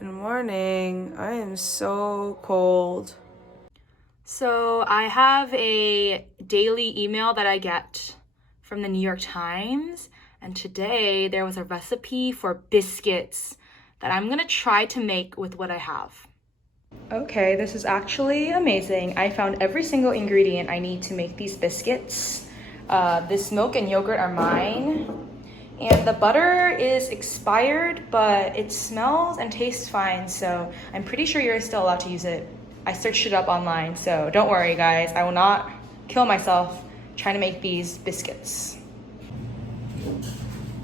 Good morning. I am so cold. So I have a daily email that I get from the New York Times, and today there was a recipe for biscuits that I'm gonna try to make with what I have. Okay, this is actually amazing. I found every single ingredient I need to make these biscuits. This milk and yogurt are mine. And the butter is expired, but it smells and tastes fine, so I'm pretty sure you're still allowed to use it. I searched it up online, so don't worry guys, I will not kill myself trying to make these biscuits.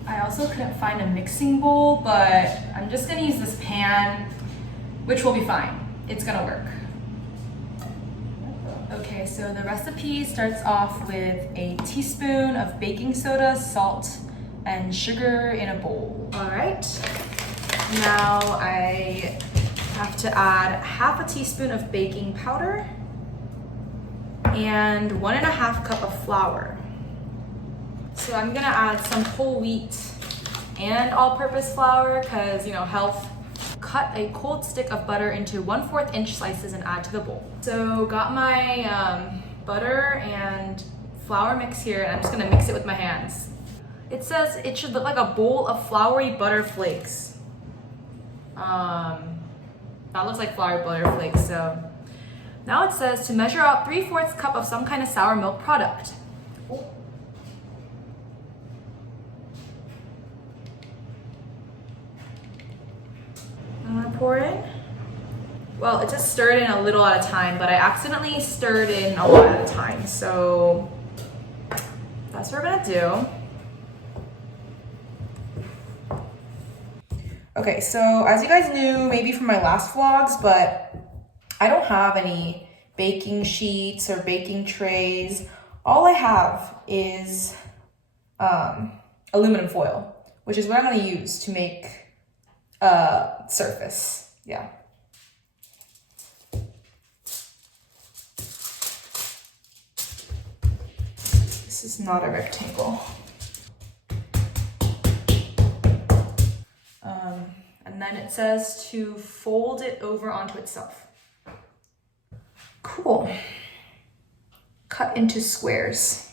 I also couldn't find a mixing bowl, but I'm just gonna use this pan, which will be fine. It's gonna work. Okay, so the recipe starts off with a teaspoon of baking soda, salt, and sugar in a bowl. All right, now I have to add half a teaspoon of baking powder and 1.5 cups of flour. So I'm gonna add some whole wheat and all-purpose flour because, you know, health. Cut a cold stick of butter into 1/4 inch slices and add to the bowl. So got my butter and flour mix here, and I'm just gonna mix it with my hands. It says it should look like a bowl of floury butter flakes. That looks like floury butter flakes, so. Now it says to measure out 3/4 cup of some kind of sour milk product. Oh. I'm gonna pour in. Well, it just stirred in a little at a time, but I accidentally stirred in a lot at a time, so that's what we're gonna do. Okay, so as you guys knew, maybe from my last vlogs, but I don't have any baking sheets or baking trays. All I have is aluminum foil, which is what I'm gonna use to make a surface, yeah. This is not a rectangle. And then it says to fold it over onto itself. Cool. Cut into squares.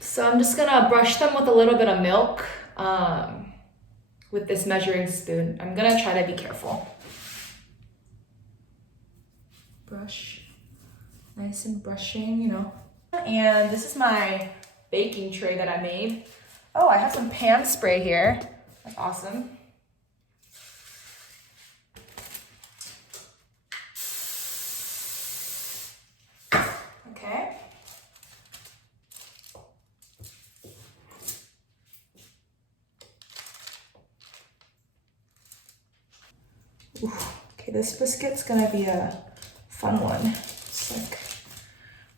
So I'm just gonna brush them with a little bit of milk with this measuring spoon. I'm gonna try to be careful. Brush, nice and brushing, you know. And this is my baking tray that I made. Oh, I have some pan spray here. That's awesome. Okay. Ooh, okay, this biscuit's gonna be a fun one. It's like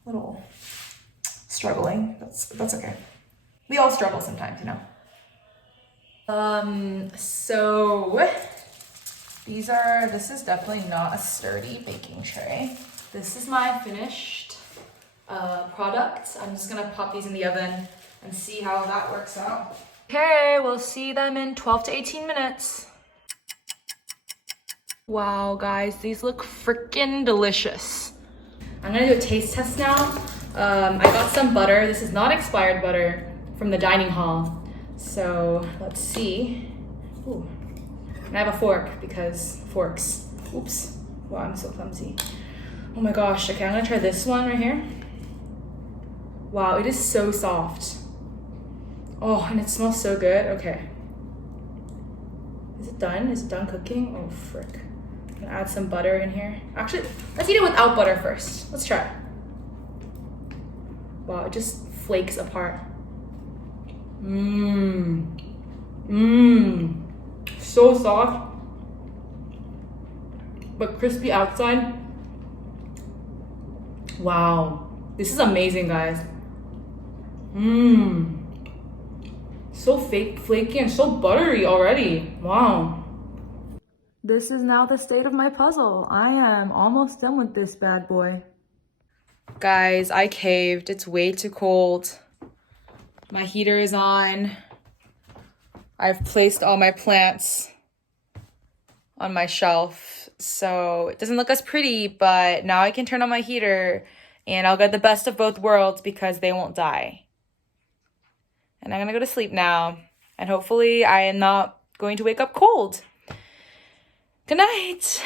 a little struggling. That's okay. We all struggle sometimes, you know. So this is definitely not a sturdy baking tray. This is my finished product. I'm just gonna pop these in the oven and see how that works out. Okay, we'll see them in 12 to 18 minutes. Wow, guys, these look freaking delicious. I'm gonna do a taste test now. I got some butter. This is not expired butter from the dining hall. So let's see. Ooh. And I have a fork because forks. Oops. Wow, I'm so clumsy. Oh my gosh. Okay, I'm gonna try this one right here. Wow, it is so soft. Oh, and it smells so good. Okay. Is it done? Is it done cooking? Oh, frick. I'm gonna add some butter in here. Actually, let's eat it without butter first. Let's try. Wow, it just flakes apart. So soft, but crispy outside. Wow, this is amazing, guys. So flaky and so buttery already. Wow. This is now the state of my puzzle. I am almost done with this bad boy. Guys, I caved. It's way too cold. My heater is on. I've placed all my plants on my shelf. So it doesn't look as pretty, but now I can turn on my heater and I'll get the best of both worlds because they won't die. And I'm gonna go to sleep now. And hopefully I am not going to wake up cold. Good night.